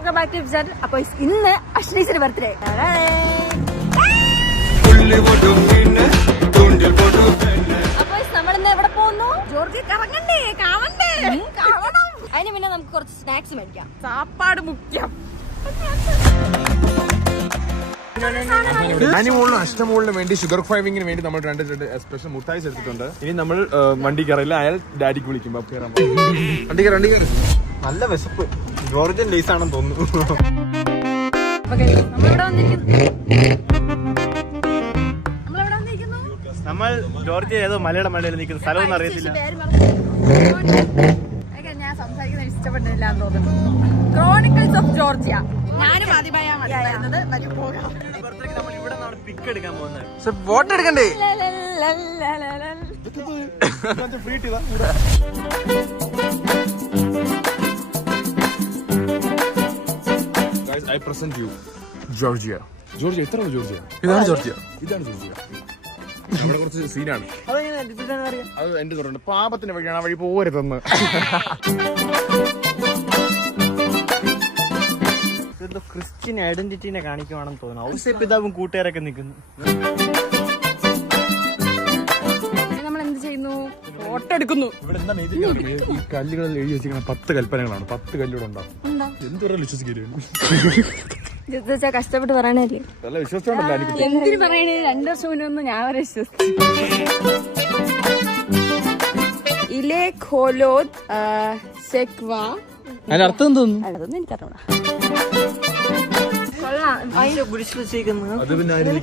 Welcome back to channel. അപ്പൊ ഇന്ന് അശ്ലീസിന്റെ birthday. അപ്പൊ നമ്മളിന്ന് എവിടെ പോകുന്നു? ജോർജിയ കറങ്ങണ്ടേ, കാണണ്ടേ, കാണണം. അതിന് പിന്നെ നമുക്ക് കുറച്ച് സ്നാക്സ് മേടിക്കാം. സാപ്പാട് മുഖ്യം. അനിമോളിനും അഷ്ടമോളിനും വേണ്ടി ഷുഗർ ക്രൈവിംഗിന് വേണ്ടി നമ്മൾ രണ്ട് സ്പെഷ്യൽ മുട്ടായി എടുത്തിട്ടുണ്ട്. ഇനി നമ്മൾ വണ്ടി കയറില്ല, അയാൾ ഡാഡിക്ക് വിളിക്കുമ്പോ വണ്ടി കയറി. നല്ല വിശപ്പ്. ജോർജിയൻ ഡേയ്സ് ആണെന്ന് തോന്നുന്നു. നമ്മൾ ജോർജിയ ഏതോ മലയുടെ മലയിൽ നിൽക്കുന്ന സ്ഥലമൊന്നും അറിയത്തില്ല. ഞാൻ സംസാരിക്കുന്നത് ഇഷ്ടപ്പെട്ടില്ല എന്ന് തോന്നുന്നു. Chronicles of Georgia. ഞാനും ആദ്യമായാണ് പോകാം. നമ്മൾ ഇവിടെ നിന്നാണ് പിക്ക് എടുക്കാൻ പോകുന്നത്. ഫോട്ടോ എടുക്കണ്ടേ? I present you Georgia. Georgia എത്രയാണ് ജോർജിയ? ഇതാണ് ജോർജിയ. അവിടെ കുറച്ച് സീനാണ്. അത് എന്റെ തുറണ്ട് പാപത്തിന്റെ വഴിയാണ്, ആ വഴി പോരുതെന്ന്. ഇതെന്തോ ക്രിസ്ത്യൻ ഐഡന്റിറ്റിനെ കാണിക്കുവാണെന്ന് തോന്നുന്നു. ഔസേ പിതാവും കൂട്ടുകാരൊക്കെ നിൽക്കുന്നു. നമ്മൾ എന്ത് ചെയ്യുന്നു? ഫോട്ടോ എടുക്കുന്നു. ഇവിടെ എന്താണ് ഈ കല്ലുകളിൽ എഴുതി വെച്ചിരിക്കുന്ന 10 കൽപ്പനകളാണ്. 10 കല്ലുകൾ ഉണ്ടാവും. എന്തുവരെ വിശ്വസിക്കരുത്. കഷ്ടപ്പെട്ട് പറയണല്ലേ? നല്ല വിശ്വസിച്ചോണ്ടല്ലോ. എന്തിനു പറയണേ? 2 വർഷം മുന്നൊന്നും ഞാൻ വരെ വിശ്വസിച്ചു. ഇലേ ഖോലോദ് സെക്വ. അതിനർത്ഥം എന്തോന്നു? അതൊന്നും എനിക്കറിയണം.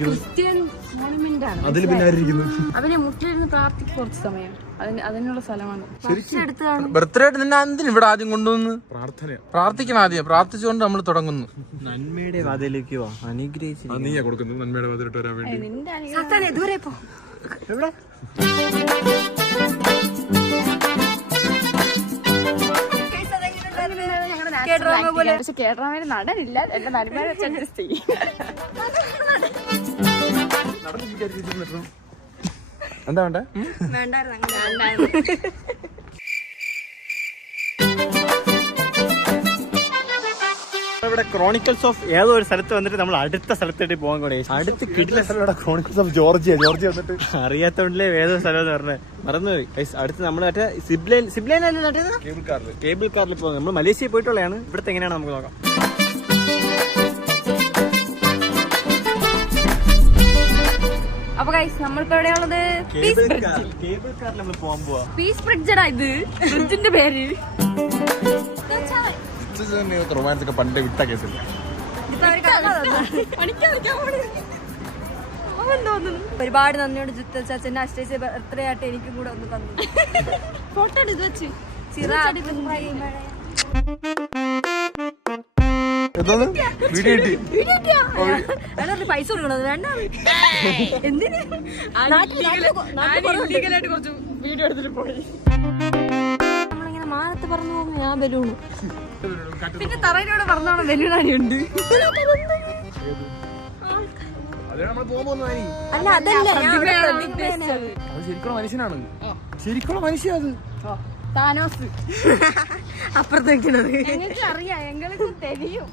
ക്രിസ്ത്യൻ മോണുമെന്റ് ആണ്. അവനെ മുട്ടിലിരുന്ന് പ്രാർത്ഥിക്ക് കുറച്ച് സമയം. അതിനുള്ള സ്ഥലമാണ്. ബർത്ത്ഡേ നിന്നെ എന്തിനു ഇവിടെ ആദ്യം കൊണ്ടുവന്ന് പ്രാർത്ഥിക്കണം. ആദ്യം പ്രാർത്ഥിച്ചുകൊണ്ട് നമ്മൾ തുടങ്ങുന്നു. നന്മയുടെ വാതിലേക്ക് വാ, അനുഗ്രഹിച്ചു. നീയാ കൊടുക്കുന്നത് നന്മയുടെ വാതിലിട്ട് വരാൻ വേണ്ടി. ദൂരെ പോ. എവിടെ? പക്ഷെ കേരള നടനില്ല. എന്റെ നന്മയുടെ അഡ്ജസ്റ്റ് ചെയ്യും. എന്താ വേണ്ടേ? ഇവിടെ ക്രോണിക്കൽസ് ഓഫ് ഏതോ ഒരു സ്ഥലത്ത് വന്നിട്ട് നമ്മൾ അടുത്ത സ്ഥലത്തേട്ട് പോകാൻ കൂടെ. അടുത്ത് കിട്ടില്ല സ്ഥലം ക്രോണിക്കൽസ് ഓഫ് ജോർജിയ വന്നിട്ട് അറിയാത്തോണ്ടില്ലേ ഏതോ സ്ഥലം എന്ന് പറഞ്ഞത് മറന്നുപോയി. അടുത്ത് നമ്മൾ മറ്റേ സിബ്ലൈൻ കേബിൾ കാറിൽ പോകുന്നത്. നമ്മൾ മലേഷ്യയിൽ പോയിട്ടുള്ളതാണ്. ഇവിടുത്തെ എങ്ങനെയാണ് നമുക്ക് നോക്കാം. അപ്പൊ ഗൈസ് നമ്മളിപ്പോ എവിടെയുള്ളത്? കേബിൾ കാറിൽ നമ്മൾ പോകാൻ പോവാ. പീസ് ബ്രിഡ്ജടാ ഇത്. ബ്രിഡ്ജിന്റെ പേര് റൊമാൻസ് ഒക്കെ പണ്ടേ വിട്ട കേസില്ല. ഒരുപാട് നന്ദിയോട് ജിത്തൽ ചാച്ചന്റെ അഷ്ടേജ് ബർത്ത്ഡേ ആയിട്ട് എനിക്കും കൂടെ ഒന്ന് തന്നു. ഫോട്ടോ ഇത് വെച്ച് പൈസ കൊടുക്കണത് വേണ്ട. എന്തിന് കുറച്ച് വീഡിയോ എടുത്തിട്ട് പോയി. നമ്മളിങ്ങനെ മാനത്ത് പറഞ്ഞു പോകുന്നു. ഞാൻ ബലൂണ് പിന്നെ തറയിലൂടെ പറഞ്ഞോണം ബലൂണാണിയുണ്ട്. അല്ല അതല്ല, ശരിക്കുള്ള മനുഷ്യനാണ്. ശരിക്കുള്ള മനുഷ്യ അത് താനോസ് അപ്പുറത്ത് വെക്കണത്. ഞങ്ങൾക്ക് അറിയാം, ഞങ്ങൾക്ക് തെളിയും.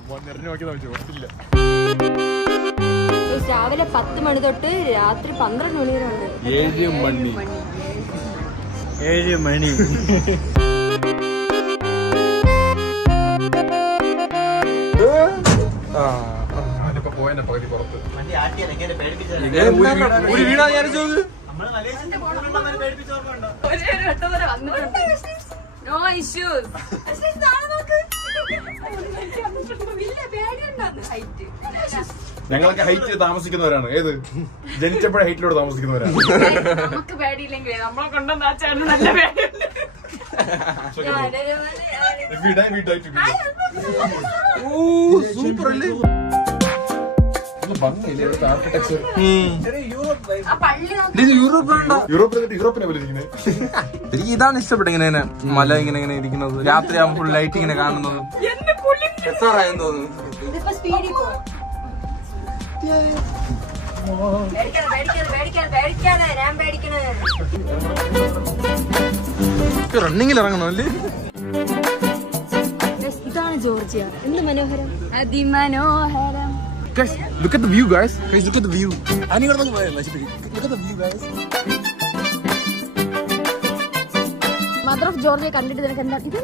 രാവിലെ 10 മണി തൊട്ട് രാത്രി 12 മണി വരെ ഉണ്ട്. 7 മണി. പകുതി പുറത്ത് ഒരു വീടാ ഞാൻ ചോദിച്ചത്. ഞങ്ങളൊക്കെ ഹൈറ്റിൽ താമസിക്കുന്നവരാണ്. ഏത് ജനിച്ചപ്പോഴേ ഹൈറ്റിലൂടെ താമസിക്കുന്നവരാണ്. നമുക്ക് പേടിയില്ലെങ്കിൽ നമ്മളെ കൊണ്ടുവന്നാച്ചാണ് നല്ല പേടിയുണ്ട്. സൂപ്പർ അല്ലേ? യൂറോപ്പിനെ പോലെ ഇരിക്കുന്നത്. എനിക്ക് ഇതാണ് ഇഷ്ടപ്പെട്ടത്. ഇങ്ങനെ മല ഇങ്ങനെ ഇരിക്കുന്നത്, രാത്രി ആകുമ്പോൾ ഫുൾ ലൈറ്റ് ഇങ്ങനെ കാണുന്നത്. എത്താറായെന്ന് തോന്നുന്നു. ഇത് ഇതാണ് ജോർജിയ. എന്ത് മനോഹരം, അതിമനോഹരം. Guys, look at the view, guys. Guys, look at the view. Look at the view, guys. Mother of Georgia കണ്ടിട്ട് നിനക്ക് എന്താ ഇത്?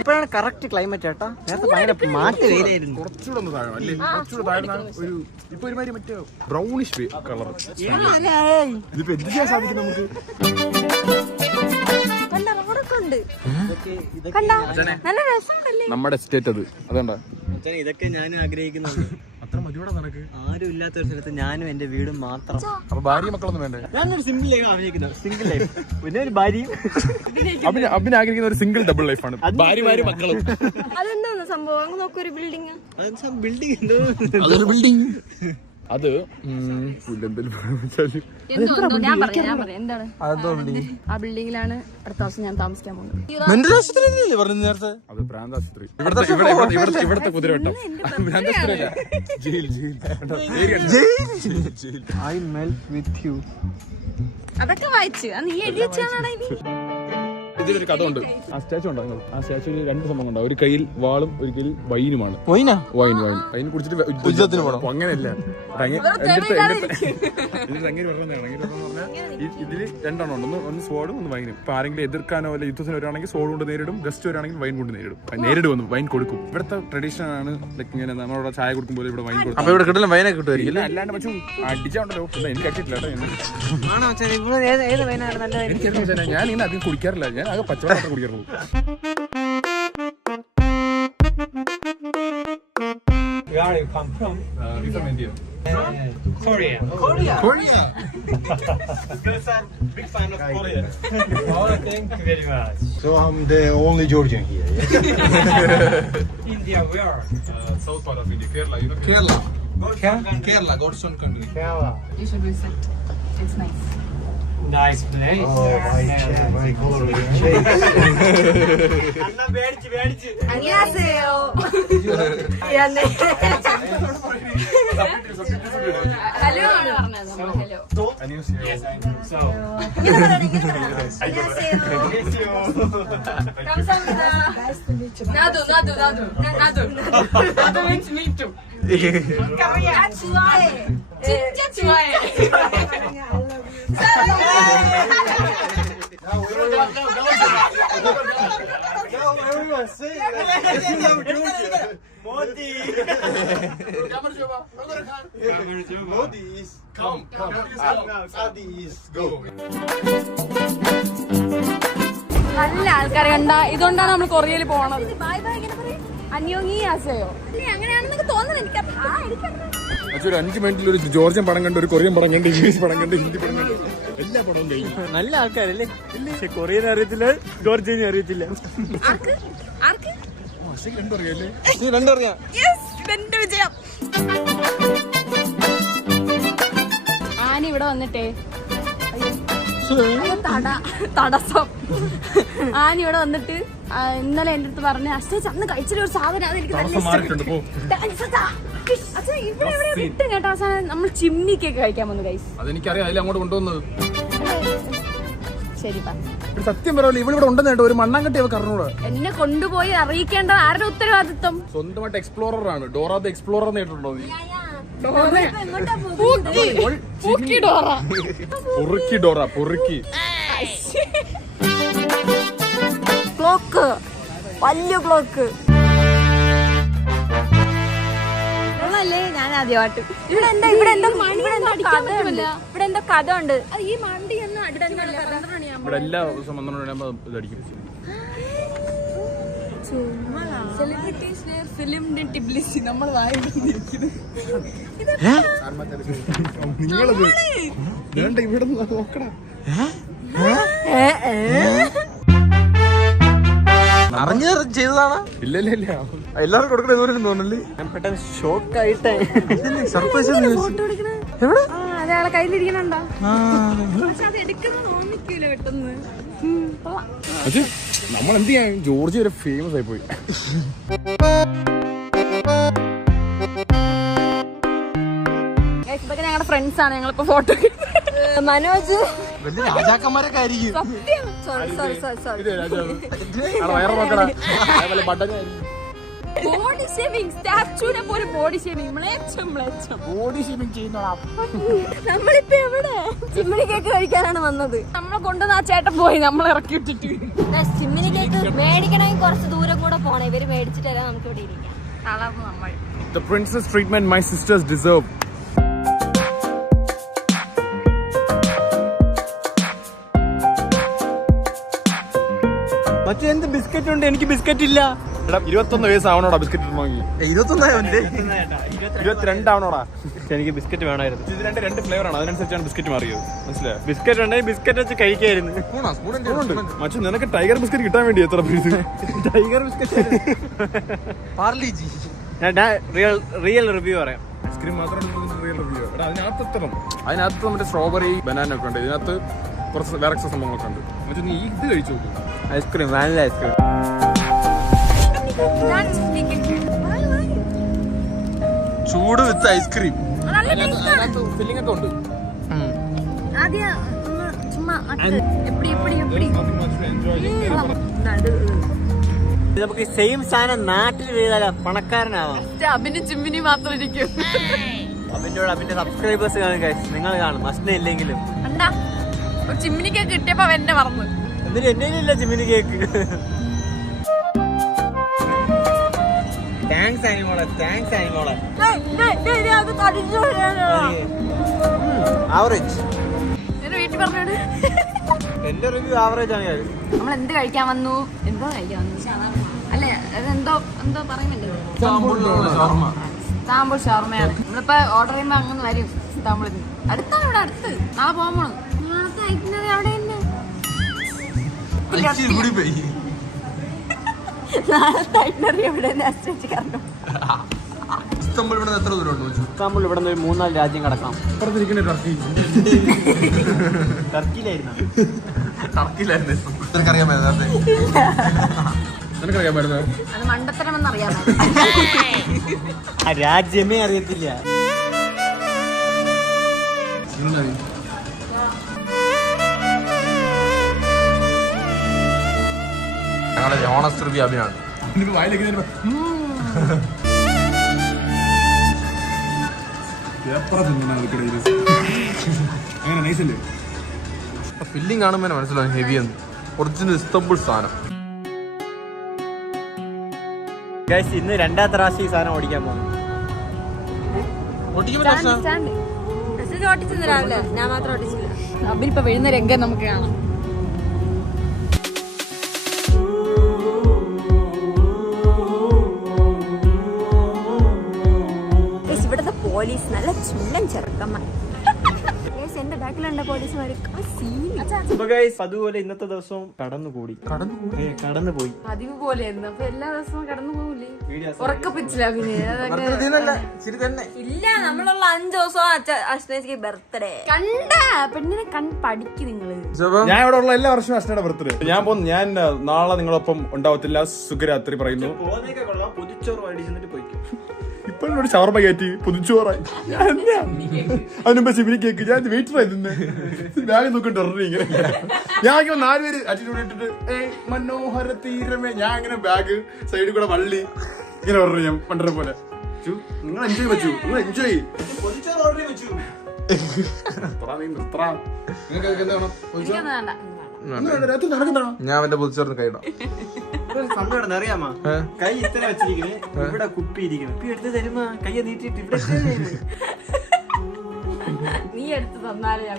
ഇപ്പോഴാണ് കറക്റ്റ് ക്ലൈമറ്റ് ചേട്ടാ. നേരത്തെ ഭയങ്കര മാറ്റി വെയിലായിരുന്നു. കുറച്ചുകൂടെ ഒന്ന് താഴെ അല്ലേ? കുറച്ചുകൂടെ താഴ്ന്ന ഒരു ഇപ്പൊ ഒരുമാതിരി മറ്റേ ബ്രൗണിഷ് കളർ. ഇതിപ്പോ എന്ത് ചെയ്യാൻ സാധിക്കും നമുക്ക്? നല്ല രസം. നമ്മുടെ സ്റ്റേറ്റ് അത് അതുകൊണ്ടാ. ഇതൊക്കെ ഞാനും ആഗ്രഹിക്കുന്നുണ്ട്. അത്ര മതിയോടെ നിനക്ക്? ആരും ഇല്ലാത്ത ഒരു സ്ഥലത്ത് ഞാനും എന്റെ വീടും മാത്രം. അപ്പൊ ഭാര്യ മക്കളൊന്നും വേണ്ടേ? ഞാനൊരു സിംഗിൾ ലൈഫ് ആഗ്രഹിക്കുന്നത്. സിംഗിൾ ലൈഫ് പിന്നെ ഒരു ഭാര്യയും. അഭിന് ആഗ്രഹിക്കുന്ന ഒരു സിംഗിൾ ഡബിൾ ലൈഫാണ്. ഭാര്യമാരും മക്കളും. അതെന്താണ് സംഭവം? അങ്ങ് നോക്കൊരു ബിൽഡിങ്. ബിൽഡിംഗ് എന്തോ അതൊരു ബിൽഡിംഗ്. അത് ഞാൻ പറയാം എന്താണ് ആ ബിൽഡിങ്ങിലാണ് അടുത്ത വർഷം ഞാൻ താമസിക്കാൻ പോകുന്നത്. അത് ഭ്രാന്താശുപത്രി. ഇവിടുത്തെ കുതിരവട്ടം. I melt with you. അതൊക്കെ വായിച്ചു നീ എഴുതി വെച്ചാണ്. ഇതിലൊരു കഥ ഉണ്ട്. ആ സ്റ്റാച്ചു ഉണ്ടാകുന്നത്. ആ സ്റ്റാച്ചുവിൽ രണ്ട് സംഭവം ഉണ്ടാവും. ഒരു കയ്യിൽ വാളും ഒരു കയ്യിൽ വൈനുമാണ്. വൈൻ കുടിച്ചിട്ട് അങ്ങനെയല്ല. ഇതില് രണ്ടെണ്ണം ഉണ്ട്. ഒന്ന് സ്വോർഡും ഒന്ന് വൈനും. ഇപ്പൊ ആരെങ്കിലും എതിർക്കാനോ അല്ല യുദ്ധത്തിന് വരാണെങ്കിൽ സ്വോർഡ് കൊണ്ട് നേരിടും. ഗസ്റ്റ് വരാണെങ്കിൽ വൈൻ കൊണ്ട് നേരിടും. വൈൻ കൊടുക്കും. ഇവിടുത്തെ ട്രഡീഷൻ ആണ്. ഇങ്ങനെ നമ്മളവിടെ ചായ കൊടുക്കുമ്പോൾ ഇവിടെ വൈൻ കൊടുക്കും. അപ്പൊ ഇവിടെ കിട്ടില്ല വൈനൊക്കെ കിട്ടുമായിരിക്കും. അല്ലാണ്ട് പക്ഷേ അടിച്ചാണ്ടല്ലോ. എനിക്ക് അടിച്ചിട്ടില്ല. ഞാൻ ഇങ്ങനെ അധികം കുടിക്കാറില്ല. ഞാൻ ആകെ പച്ചവെള്ളം മാത്രം കുടിക്കാറുള്ളൂ. Where you come from? From India. Korea. Big fan of Korea. Oh, thank you very much. So I'm the only Georgian here. India, where? South part of India, Kerala. You know Kerala, Godstone country. Kerala. You should visit. It's nice. Nice place. My color will change. Anna bedichu. 안녕하세요. Hello ആണ് പറഞ്ഞത്. Hello. So. 감사합니다. 나도 means me too. 나 좋아해. 진짜 좋아해. Everyone say Modi. Modi is come. Saudi is go. നല്ല ആൾക്കാരെ കണ്ട ഇതുകൊണ്ടാണ് നമ്മൾ കൊറിയയിൽ പോണത്. അന്യോങ്ങി ആസയോ അങ്ങനെയാണെന്നൊക്കെ തോന്നുന്നു. എനിക്ക് ഒരു 5 മിനിറ്റിൽ ഒരു ജോർജിയൻ പടം കണ്ട്, ഒരു കൊറിയൻ പടം കണ്ട്, ഇംഗ്ലീഷ് പടം കണ്ട്, ഹിന്ദി പടം കണ്ട്, എല്ലാ പടവും കഴിഞ്ഞു. നല്ല ആൾക്കാരല്ലേ? പക്ഷെ കൊറിയൻ അറിയത്തില്ല, ജോർജിയൻ അറിയത്തില്ല. രണ്ടറിയാം. ആനി ഇവിടെ വന്നിട്ടേ തടസ്സം. ആനി ഇവിടെ വന്നിട്ട് ഇന്നലെ എന്റെ അടുത്ത് പറഞ്ഞ അച്ഛൻ അന്ന് കഴിച്ചിട്ട് ഒരു സാധനം അതെനിക്ക് കിട്ടും കേട്ടോ. അവസാനം നമ്മൾ ചിമ്മിക്കൊക്കെ കഴിക്കാൻ വന്നു ഗൈസ്. അതെനിക്കറിയാം. അതിൽ അങ്ങോട്ട് കൊണ്ടുവന്നത്. ശരി സത്യം പറയല്ലോ, ഇവിടെ ഉണ്ടെന്ന് ഒരു മണ്ണാങ്കട്ടി അവ കറണൂടെ. എന്നെ കൊണ്ടുപോയി അറിയിക്കേണ്ട ആരുടെ ഉത്തരവാദിത്വം? സ്വന്തമായിട്ട് എക്സ്പ്ലോറർ ആണ്. ഡോറ ദ എക്സ്പ്ലോറർ നേരിട്ടുണ്ടോ നീ? പൊറുക്കി ക്ലോക്ക്, വലിയ ക്ലോക്ക് ല്ലേ. ഞാൻ ആദ്യമായിട്ട് ഇവിടെ എന്തോ കഥ ഉണ്ട്. ഈ മണ്ടി ഇവിടെ എല്ലാ ദിവസം 12 മണിയാകുമ്പോ ഇതടിക്കും. സെലിബ്രിറ്റീസിനെ ഫിലിം ടിബ്ലിസി നമ്മൾ വായിക്കുന്നത്. നിങ്ങളത് ഇവിടെ നോക്കടാ. അറിഞ്ഞത് ചെയ്തതാണ്. ഇല്ല എല്ലാവരും കൊടുക്കണ ഇതുവരെ തോന്നല്ലേ? ഞാൻ പെട്ടെന്ന് ഷോക്കായിട്ട് സർപ്രൈസ് അയാളെ കയ്യിലിരിക്കണുണ്ടോ? പക്ഷെ അത് എടുക്കുന്നത് തോന്നിക്കൂല പെട്ടെന്ന്. നമ്മൾ എന്ത് ചെയ്യാൻ? ജോർജിയ വരെ ഫേമസ് ആയി പോയി. ഞങ്ങളുടെ ഫ്രണ്ട്സ് ആണ് ഞങ്ങളിപ്പോ ഫോട്ടോ. മനോജ് വലിയ രാജാക്കന്മാരൊക്കെ ആയിരിക്കും. സോറി വയറ് നോക്കടാ അതേപോലെ ബട്ടൺ ബോഡി ഷേവിംഗ് സ്റ്റാച്യൂനെ പോലെ ബോഡി ഷേവിംഗ് ബോഡി ഷേവിംഗ് ചെയ്യുന്നോടാ. നമ്മളിപ്പോ എവിടെ ചിമ്മിണി കേക്ക് കഴിക്കാനാണ് വന്നത്. നമ്മളെ കൊണ്ടുവന്ന് ആ ചേട്ടൻ പോയി നമ്മളെ ഇറക്കി വിട്ടിട്ട്. ചിമ്മിണി കേക്ക് മേടിക്കണമെങ്കിൽ കുറച്ച് ദൂരം കൂടെ പോണം. ഇവര് മേടിച്ചിട്ടല്ല നമുക്ക് ഇവിടെ ഇരിക്കാം. കളർന്ന് നമ്മൾ The princess treatment my sisters deserve. മറ്റേ എന്ത് ബിസ്ക്കറ്റ് ഉണ്ട്? എനിക്ക് ബിസ്ക്കറ്റ് ഇല്ല. എടാ 21 വയസ്സാവണോടാ ബിസ്ക്കറ്റ് വാങ്ങി. 22 ആവണോടാ. എനിക്ക് ബിസ്ക്കറ്റ് വേണമായിരുന്നു. ഇത് രണ്ട് ഫ്ലേവർ ആണ്, അതിനനുസരിച്ചാണ് ബിസ്ക്കറ്റ് മാറിയത്. മനസ്സിലായോ? ബിസ്ക്കറ്റ് ഉണ്ടെങ്കിൽ ബിസ്ക്കറ്റ് വെച്ച് കഴിക്കായിരുന്നു. മച്ചു നിനക്ക് ടൈഗർ ബിസ്ക്കറ്റ് കിട്ടാൻ വേണ്ടി എത്ര പൈസ? Tiger biscuit. പാർലിജി. ഞാൻ റിയൽ റിവ്യൂ പറയാം. ഐസ്ക്രീം മാത്രമാണ് റിയൽ റിവ്യൂ. എടാ അതിനകത്ത് നമ്മുടെ സ്ട്രോബെറി ബനാന ഒക്കെ ഉണ്ട്. ഇതിനകത്ത് കുറച്ച് വേറെ സംഭവങ്ങളൊക്കെ ഉണ്ട്. മറ്റു നീ ഇത് കഴിച്ചു നോക്കും. Ice cream vanilla ice cream. ചൂട് വിത്ത് ഐസ്ക്രീം. ഫില്ലിംഗ് ഒക്കെ ഉണ്ട്. നമുക്ക് സെയിം സാധനം നാട്ടിൽ ചെയ്താലോ പണക്കാരനാവാം. അഭിന് ചിമ്മിനി മാത്രം ഇരിക്കും. അഭിന്റെ സബ്സ്ക്രൈബേഴ്സ് കാണും ഗൈസ്. നിങ്ങൾ കാണും മസ്ന ഇല്ലെങ്കിലും. ഒരു ചിമ്മിനി കേക്ക് കിട്ടിയപ്പോ എന്നെ മറന്നു. എന്നിട്ട് എന്റെ ഇല്ല ചിമ്മിനി കേക്ക്. താങ്ക്സ് ആനിമോളെ. ആവറേജ്. വീട്ടിൽ പറഞ്ഞോട് എന്റെ റിവ്യൂ ആവറേജ് ആണ്. നമ്മൾ എന്ത് കഴിക്കാൻ വന്നു? എന്തോ കഴിക്കാൻ വന്നു അല്ലെ? എന്തോ പറയുന്നില്ലേ? ഇസ്താംബുൾ ഷവർമയാണ്. നമ്മളിപ്പോ ഓർഡർ ചെയ്യുമ്പോ അങ്ങനെ വരും. ഇസ്താംബുളിൽ അടുത്താണ്. ഇവിടെ അടുത്ത്. നാളെ പോകാൻ പോണം. നാളത്തെ അയക്കുന്നത് അവിടെ തന്നെ. നാളത്തെ ഐറ്റിനറി എവിടെ കാരണം ഇസ്താംബുൾ ഇവിടെ എത്ര ദൂരം ഉണ്ട്? ഇസ്താംബുൾ ഇവിടെ നിന്ന് 3-4 രാജ്യം കടക്കാം. ടർക്കി ടർക്കിയിലായിരുന്നു. നിനക്കറിയാൻ പറ്റുന്നത് നിനക്കറിയാൻ പറ്റുന്നത് അത് മണ്ടത്തരമെന്നറിയാമോ? ആ രാജ്യമേ അറിയത്തില്ല. ഞങ്ങളുടെ ഓണസ്റ്റ് റിവ്യൂ അഭിനാണ്. വായിലേക്ക് അങ്ങനെ നൈസല്ലേ? ഫില്ലിംഗ് കാണുമ്പോൾ മനസ്സിലാവും ഹെവി എന്ന്. ഒറിജിനൽ ഇസ്താംബുൾ സാധനം. ഗൈസ് ഇന്ന് രണ്ടാമത്തെ പ്രാവശ്യം ഈ സാധനം ഓടിക്കാൻ പോകുന്നു. ഓട്ടിച്ചത് രാവിലെ ഞാൻ മാത്രം ഓട്ടിച്ചില്ല. അബിനിപ്പോ വീഴുന്ന രംഗം നമുക്ക് കാണാം. ഇവിടുത്തെ പോലീസ് നല്ല ചുണ്ടൻ ചെറുക്കന്മാർ. എന്റെ ബാക്കിലുണ്ട പോലീസുമാര് അതുപോലെ ഇന്നത്തെ ദിവസവും കടന്നുപോയി. പതിവ് പോലെയായിരുന്നു. അപ്പൊ എല്ലാ ദിവസവും കടന്നു പോകൂലേ? ഉറക്കപ്പിച്ചില്ല. ഇല്ല, നമ്മളുള്ള 5 ദിവസം അശ്നേഷിക്ക് ബർത്ത്ഡേ കണ്ട പെണ്ണിനെ പഠിക്കും നിങ്ങള്. ഞാൻ ഇവിടെ ഉള്ള എല്ലാ വർഷവും അശ്നയുടെ ബർത്ത്ഡേ. ഞാൻ നാളെ നിങ്ങളൊപ്പം ഉണ്ടാവത്തില്ല. സുഖരാത്രി പറയുന്നു. ഇപ്പോഴൊരു ഷവർമ കയറ്റി പുതുച്ചോറായി. അതിനുമ്പോ ശിവരി കേക്ക് ഞാൻ വെയിറ്റർ ആയി നിന്ന് ബാഗ് നോക്കിട്ട് ഇങ്ങനെ ഞാൻ 4 പേര് അച്ഛനോട് ഇട്ടിട്ട് മനോഹര തീരമേ ഞാൻ ഇങ്ങനെ ബാഗ് സൈഡിൽ കൂടെ വള്ളി ഇങ്ങനെ പറഞ്ഞു. ഞാൻ പണ്ടരെ പോലെ നിങ്ങൾ എൻജോയ് വെച്ചു. നിങ്ങൾ എൻജോയ് ഞാൻ അവന്റെ പുതുച്ചോറിന് കൈയിടാം. സംഭവം അറിയാമോ? കൈ ഇത്ര വെച്ചിരിക്കുന്നു. ഇവിടെ കുപ്പി ഇരിക്കുന്നു. കുപ്പി എടുത്ത് തരുമ്പോ കയ്യെ നീട്ടിട്ട് ഇവിടെ നീ എടുത്ത് തന്നാലേ ഞാൻ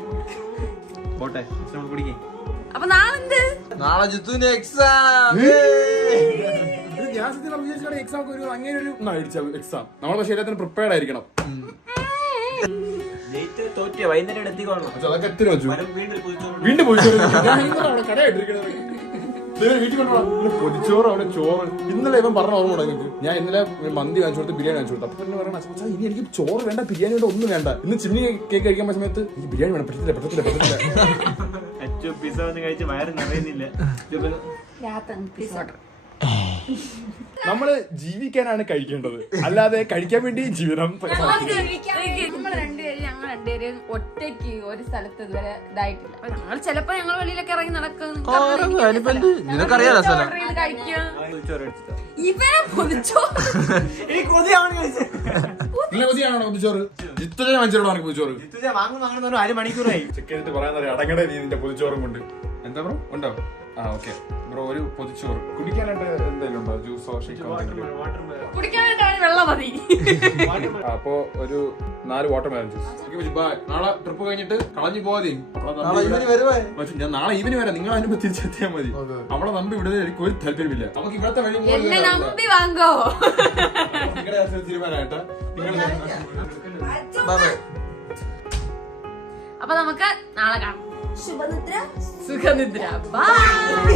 പോട്ടെ കുടിക്കേ. അപ്പൊ നാളെ ജിത്തുവിന്റെ എക്സാം. എക്സാം അങ്ങനെ ഒരു എക്സാം നമ്മൾ പക്ഷേ എല്ലാത്തിനും പ്രിപ്പയർഡ് ആയിരിക്കണം. വൈകുന്നേരം എത്തിക്കോളണം. അതൊക്കെ എത്തി വെച്ചു. വീണ്ടും പൊതിച്ചോറ് അവിടെ ചോറ്. ഇന്നലെ ഇവൻ പറഞ്ഞ ഓർമ്മ നിങ്ങൾക്ക്. ഞാൻ ഇന്നലെ മന്തി വാങ്ങിച്ചു കൊടുത്ത് ബിരിയാണി വാങ്ങിച്ചു കൊടുത്തു. അപ്പൊ തന്നെ പറയണ ഇനി എനിക്ക് ചോറ് വേണ്ട, ബിരിയാണി വേണ്ട, ഒന്നും വേണ്ട. ഇന്ന് ചിമ്മിനി കേക്ക് കഴിക്കാൻ സമയത്ത് എനിക്ക് ബിരിയാണി വേണം. പറ്റത്തില്ല. പിസ്സ വന്ന് കഴിച്ച് വയറ് നിറയുന്നില്ല. നമ്മള് ജീവിക്കാനാണ് കഴിക്കേണ്ടത്, അല്ലാതെ കഴിക്കാൻ വേണ്ടി ജീവിതം. ഞങ്ങൾ 2 പേരും രണ്ടുപേരും ഒറ്റയ്ക്ക് ഒരു സ്ഥലത്ത് ഇതുവരെ ഇതായിട്ടില്ല. അപ്പൊ ഞങ്ങൾ ചിലപ്പോ ഞങ്ങൾ വെളിയിലൊക്കെ ഇറങ്ങി നടക്കും, നിനക്കറിയാലോ സ്ഥലം. കഴിക്കും. ഇവരെ പൊതിച്ചോ നിങ്ങളെ കൊതിയാണോ പൊതിച്ചോറ്? ജിത്തുജ വാങ്ങിച്ചോളൂ എനിക്ക് പൊതിച്ചോറ്. വാങ്ങുന്ന 1 മണിക്കൂറായി. ചെക്ക് ചെയ്തിട്ട് പറയാൻ അടങ്ങടേ നീ നിന്റെ പൊതിച്ചോറും കൊണ്ട്. എന്താ ബ്രോ ഉണ്ടോ? ആ ഓക്കെ ബ്രോ, ഒരു പൊതിച്ചോറ് കുടിക്കാനായിട്ട് എന്തെങ്കിലും ഉണ്ടോ? ജ്യൂസോ ഷേക്കോ? കുടിക്കാനായിട്ടാണ് വെള്ളം മതി. അപ്പൊ ഒരു 4 വാട്ടർമെലൺ ജ്യൂസ്. നാളെ ട്രിപ്പ് കഴിഞ്ഞിട്ട് കളഞ്ഞു പോവാതെ. ഞാൻ നാളെ ഈവനിങ് വരാം, നിങ്ങൾ അതിനുമ്പോ തിരിച്ചെത്തിയാൽ മതി. അവളെ നമ്പി ഇവിടെ എനിക്ക് ഒരു താല്പര്യമില്ല. നമുക്ക് ഇവിടത്തെ വഴി എന്നെ നമ്പി വാങ്ങോ. നിങ്ങളുടെ തീരുമാനമായിട്ടാ നിങ്ങൾ. അപ്പൊ നമുക്ക് നാളെ കാണാം. സുഖനിദ്ര. ബൈ.